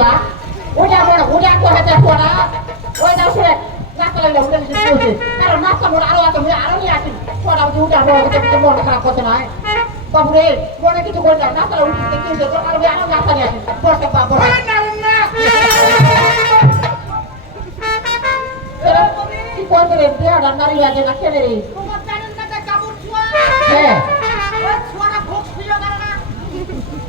লা ওটা বড় ওটা তো হাতে পড়া ওই না শুনে নাস্তা লাগলে ওটা কিছু চলছে কারণ নাস্তা মোড় আরও আছে মুই আরও নিয়ে আসি। পড়া ওটা ওটা বড় হতে মন খারাপ করতে নয় বাবু রে মনে কিছু করে দাও নাস্তা উঠে কি হয়েছে তো আরও আরও নাস্তা নিয়ে আসি। বসে বা বসে। কি করতে রে? দেয়া নারী আছে না কেন রে? হ্যাঁ।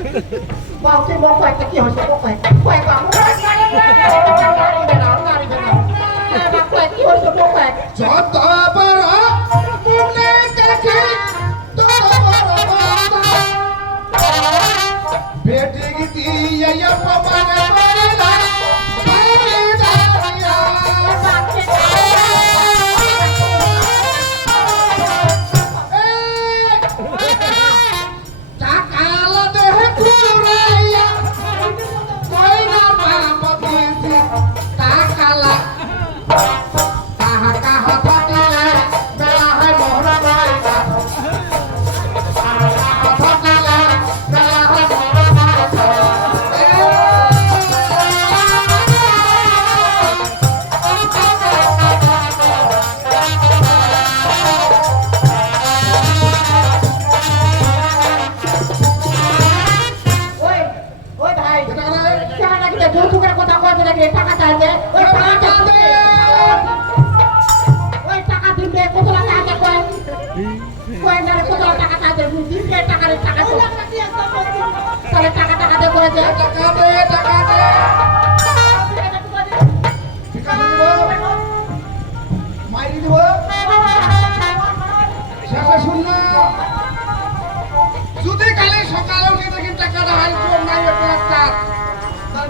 তুই বক কয়েকটা কি হয়েছে কয়েকটা কয়েক বাবু কি হয়েছে বক ওই টাকা চাইছে, ওই টাকা দিবে কত টাকা টাকা চাইছে? দিবে টাকা টাকা তাহলে টাকা টাকা দিয়ে করেছে টাকা দে টাকা দে মাইরি দিব শেষে শুন যদি কালে সকালে উঠে দেখি টাকাটা হাই তার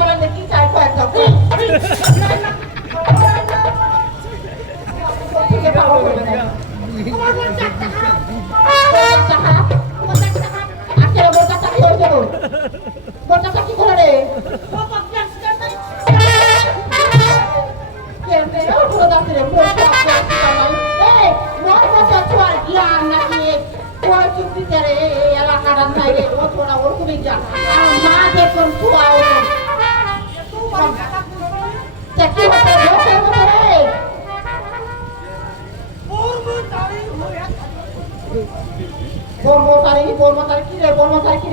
নাই রে ও ছোড়া ওর খুবই জ্ঞান আর মা দেখুন ছোয়া ও চাকরি হতে লোকের মতো রে। বর্মতারি বর্মতারি কি রে? বর্মতারি কি